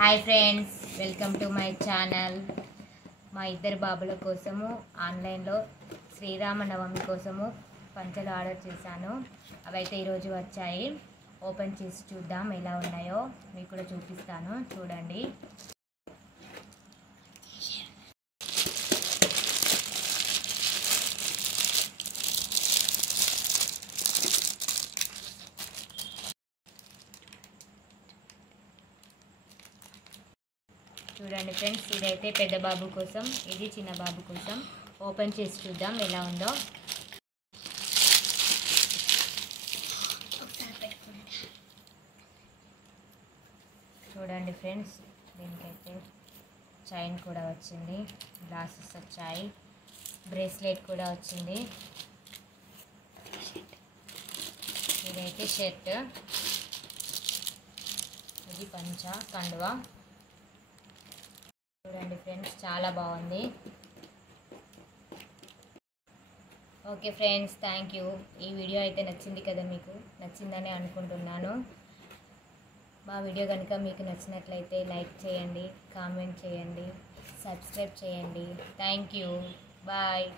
Hi friends, welcome to my channel. మా ఇద్దరు బాబుల కోసము ఆన్లైన్లో శ్రీరామనవమి కోసము పంచలు ఆర్డర్ చేశాను. అవైతే ఈరోజు వచ్చాయి. ఓపెన్ చేసి చూద్దాం ఎలా ఉన్నాయో. మీకు కూడా చూపిస్తాను, చూడండి. చూడండి ఫ్రెండ్స్, ఇదైతే పెద్ద బాబు కోసం, ఇది చిన్న బాబు కోసం. ఓపెన్ చేసి చూద్దాం ఎలా ఉందో. చూడండి ఫ్రెండ్స్, దీనికైతే చైన్ కూడా వచ్చింది, గ్లాసెస్ వచ్చాయి, బ్రేస్లెట్ కూడా వచ్చింది. ఇదైతే షర్ట్, ఇది పంచ కండువా. చూడండి ఫ్రెండ్స్, చాలా బాగుంది. Okay friends, thank you. ఈ వీడియో అయితే నచ్చింది కదా, మీకు నచ్చిందని అనుకుంటున్నాను. మా వీడియో కనుక మీకు నచ్చినట్లయితే లైక్ చేయండి, కామెంట్ చేయండి, సబ్స్క్రైబ్ చేయండి. Thank you. బాయ్.